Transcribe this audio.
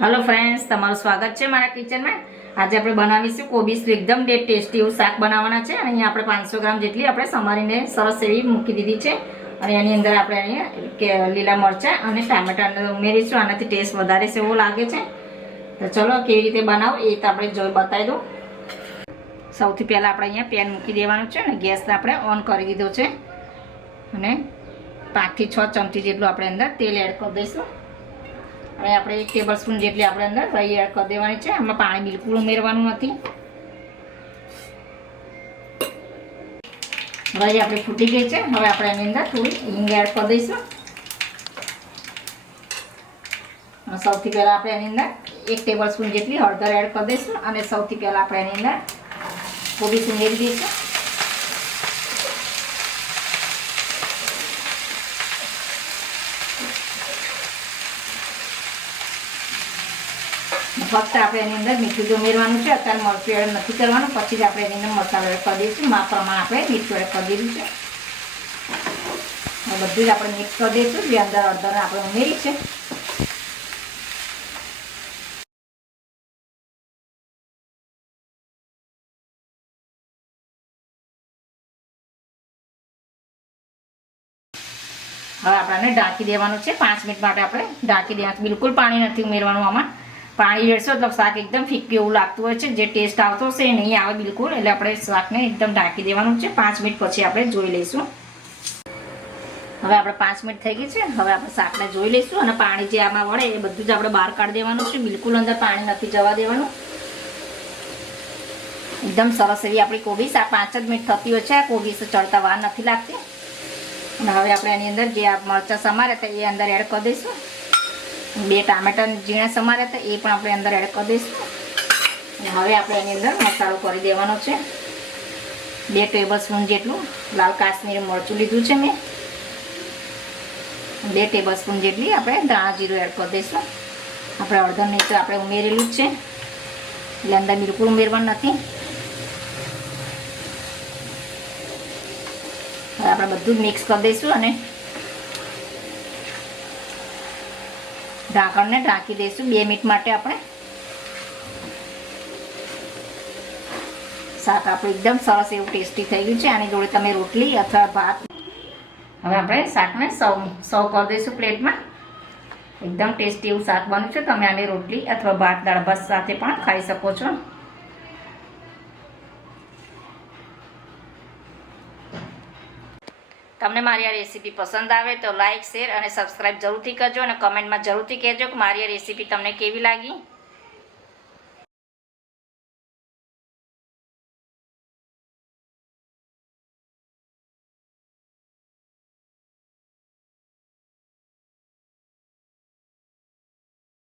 Hello friends તમારું સ્વાગત છે મારા કિચનમાં આજે આપણે બનાવીશું કોબીસ એકદમ ડે ટેસ્ટી એવું શાક બનાવવાના છે. અને અહીંયા આપણે પાંચસો ગ્રામ જેટલી આપણે સમારીને સરસ એવી મૂકી દીધી છે. અને એની અંદર આપણે અહીંયા લીલા મરચાં અને ટામેટા ઉમેરીશું. આનાથી ટેસ્ટ વધારે છે એવું લાગે છે. તો ચલો કેવી રીતે બનાવો એ તો આપણે જોઈ બતાવી દઉં. સૌથી પહેલાં આપણે અહીંયા પેન મૂકી દેવાનું છે અને ગેસને આપણે ઓન કરી દીધો છે. અને પાંચથી છ ચમચી જેટલું આપણે અંદર તેલ એડ કરી દઈશું. અને આપણે એક ટેબલ સ્પૂન જેટલી આપણે અંદર રાઈ એડ કરી દેવાની છે. આમાં પાણી બિલકુલ ઉમેરવાનું નથી. રાઈ આપણી ફૂટી ગઈ છે. હવે આપણે એની અંદર થોડી હિંગ એડ કરી દઈશું. સૌથી પહેલાં આપણે એની અંદર એક ટેબલ સ્પૂન જેટલી હળદર એડ કરી દઈશું અને સૌથી પહેલાં આપણે એની અંદર કોબીજ ઉમેરી દઈશું ફક્ત આપણે એની અંદર મીઠું જ ઉમેરવાનું છે. અત્યારે મરચું એડ નથી કરવાનું. પછી જ આપણે એની અંદર મસાલો એડ કરી દઈશું. માપ પ્રમાણે આપણે મીઠું એડ કરી દીધું છે. બધું જ આપણે મિક્સ કરી દઈશું. જે અંદર અડધર આપણે ઉમેરી છે. હવે આપણને ઢાંકી દેવાનું છે. પાંચ મિનિટ માટે આપણે ઢાંકી દેવાનું બિલકુલ પાણી નથી ઉમેરવાનું આમાં. પાણી રેડશો તો શાક એકદમ ફીક્યું એવું લાગતું હોય છે. જે ટેસ્ટ આવતો હશે એ નહીં આવે બિલકુલ. એટલે આપણે શાકને એકદમ ઢાંકી દેવાનું છે. પાંચ મિનિટ પછી આપણે જોઈ લઈશું. હવે આપણે પાંચ મિનિટ થઈ ગઈ છે. હવે આપણે શાકને જોઈ લઈશું અને પાણી જે આમાં વળે એ બધું જ આપણે બહાર કાઢી દેવાનું છે. બિલકુલ અંદર પાણી નથી જવા દેવાનું. એકદમ સરસ એવી આપણી કોબીસ આ પાંચ જ મિનિટ થતી હોય છે. આ કોબીસ ચડતા વાર નથી લાગતી. અને હવે આપણે એની અંદર જે મરચાં સમારે હતા એ અંદર એડ કરી દઈશું. બે ટામેટા ઝીણા સમાર્યા હતા, એ પણ આપણે અંદર એડ કરી દઈશું. હવે આપણે એની અંદર મસાલો કરી દેવાનો છે. બે ટેબલ સ્પૂન જેટલું લાલ કાશ્મીરી મરચું લીધું છે મેં. બે ટેબલ સ્પૂન જેટલી આપણે ધાણા જીરું એડ કરી દઈશું. આપણે અડધો નહીં આપણે ઉમેરેલું જ છે. એટલે અંદર બિલકુલ ઉમેરવાનું નથી. હવે આપણે બધું મિક્સ કરી દઈશું અને ઢાંકણને ઢાંકી દઈશું. બે મિનિટ માટે આપણે શાક આપણું એકદમ સરસ એવું ટેસ્ટી થઈ ગયું છે. આની જોડે તમે રોટલી અથવા ભાત. હવે આપણે શાકને સર્વ સર્વ કરી દઈશું પ્લેટમાં. એકદમ ટેસ્ટી એવું શાક બન્યું છે. તમે આને રોટલી અથવા ભાત, દાળ, ભાત સાથે પણ ખાઈ શકો છો. તમને મારી આ રેસીપી પસંદ આવે તો લાઇક શેર અને સબસ્ક્રાઇબ જરૂરથી કરજો અને કમેન્ટમાં જરૂરથી કહેજો કે મારી આ રેસીપી તમને કેવી લાગી.